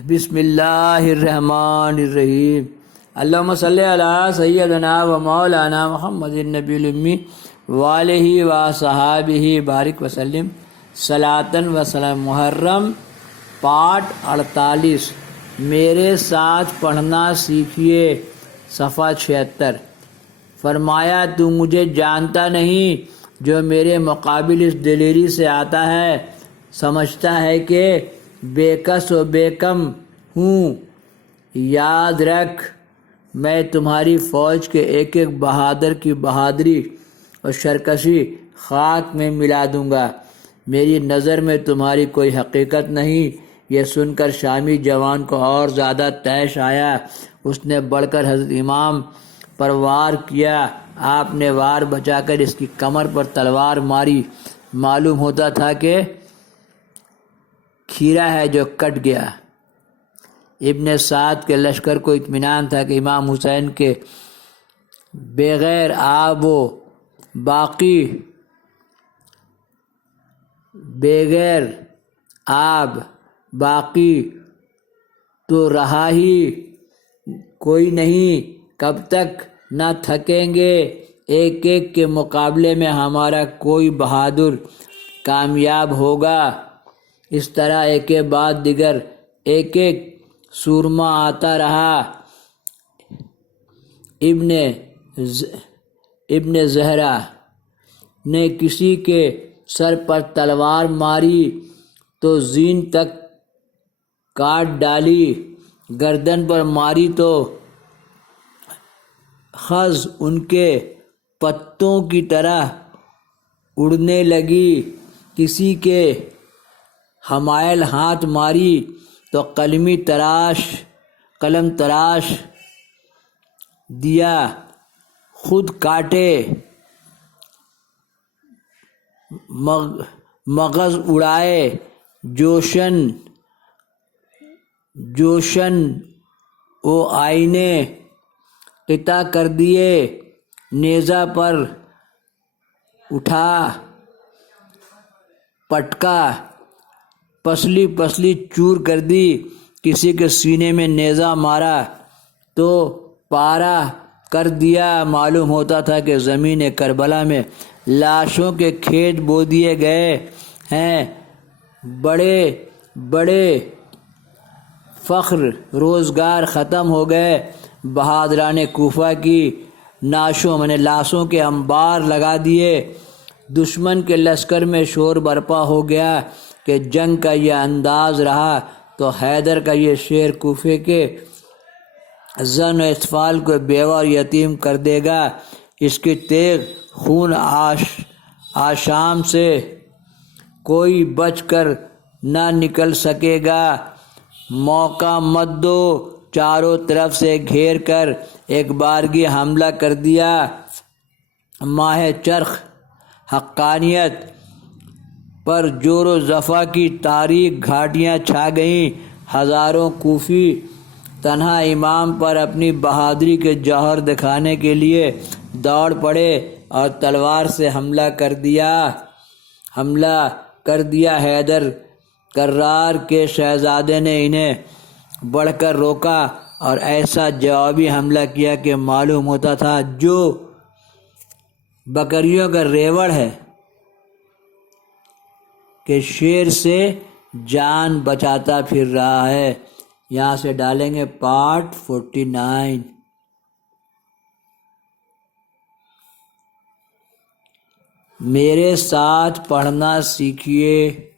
بسم اللہ الرحمن الرحیم۔ اللہم صلی علی سیدنا و مولانا محمد النبی الامی وآلہ و صحابہ بارک وسلم صلاۃً و سلام۔ محرم پارٹ 48، میرے ساتھ پڑھنا سیکھیے، صفحہ 76۔ فرمایا تو مجھے جانتا نہیں، جو میرے مقابل اس دلیری سے آتا ہے سمجھتا ہے کہ بے کس و بے کم ہوں۔ یاد رکھ، میں تمہاری فوج کے ایک ایک بہادر کی بہادری اور سرکشی خاک میں ملا دوں گا۔ میری نظر میں تمہاری کوئی حقیقت نہیں۔ یہ سن کر شامی جوان کو اور زیادہ طیش آیا۔ اس نے بڑھ کر حضرت امام پر وار کیا۔ آپ نے وار بچا کر اس کی کمر پر تلوار ماری۔ معلوم ہوتا تھا کہ کھیرا ہے جو کٹ گیا۔ ابن سعد کے لشکر کو اطمینان تھا کہ امام حسین کے بغیر آب باقی تو رہا ہی کوئی نہیں، کب تک نہ تھکیں گے۔ ایک ایک کے مقابلے میں ہمارا کوئی بہادر کامیاب ہوگا۔ اس طرح ایک کے بعد دیگر ایک ایک سورما آتا رہا۔ ابن زہرا نے کسی کے سر پر تلوار ماری تو زین تک کاٹ ڈالی، گردن پر ماری تو خز ان کے پتوں کی طرح اڑنے لگی، کسی کے حمائل ہاتھ ماری تو قلم تراش دیا، خود کاٹے، مغز اڑائے، جوشن و آئینے قطع کر دیے، نیزہ پر اٹھا پٹکا، پسلی چور کر دی، کسی کے سینے میں نیزہ مارا تو پارا کر دیا۔ معلوم ہوتا تھا کہ زمین کربلا میں لاشوں کے کھیت بو دیے گئے ہیں۔ بڑے بڑے فخر روزگار ختم ہو گئے۔ بہادران کوفہ کی لاشوں کے انبار لگا دیے۔ دشمن کے لشکر میں شور برپا ہو گیا کہ جنگ کا یہ انداز رہا تو حیدر کا یہ شیر کوفے کے زن و اطفال کو بیوہ اور یتیم کر دے گا۔ اس کی تیغ خون آشام سے کوئی بچ کر نہ نکل سکے گا۔ موقع مت دو، چاروں طرف سے گھیر کر ایک بارگی حملہ کر دیا۔ ماہ چرخ حقانیت پر جور و زفا کی تاریک گھاٹیاں چھا گئیں۔ ہزاروں کوفی تنہا امام پر اپنی بہادری کے جوہر دکھانے کے لیے دوڑ پڑے اور تلوار سے حملہ کر دیا۔ حیدر کرار کے شہزادے نے انہیں بڑھ کر روکا اور ایسا جوابی حملہ کیا کہ معلوم ہوتا تھا جو بکریوں کا ریوڑ ہے کہ شیر سے جان بچاتا پھر رہا ہے۔ یہاں سے ڈالیں گے پارٹ 49۔ میرے ساتھ پڑھنا سیکھیے۔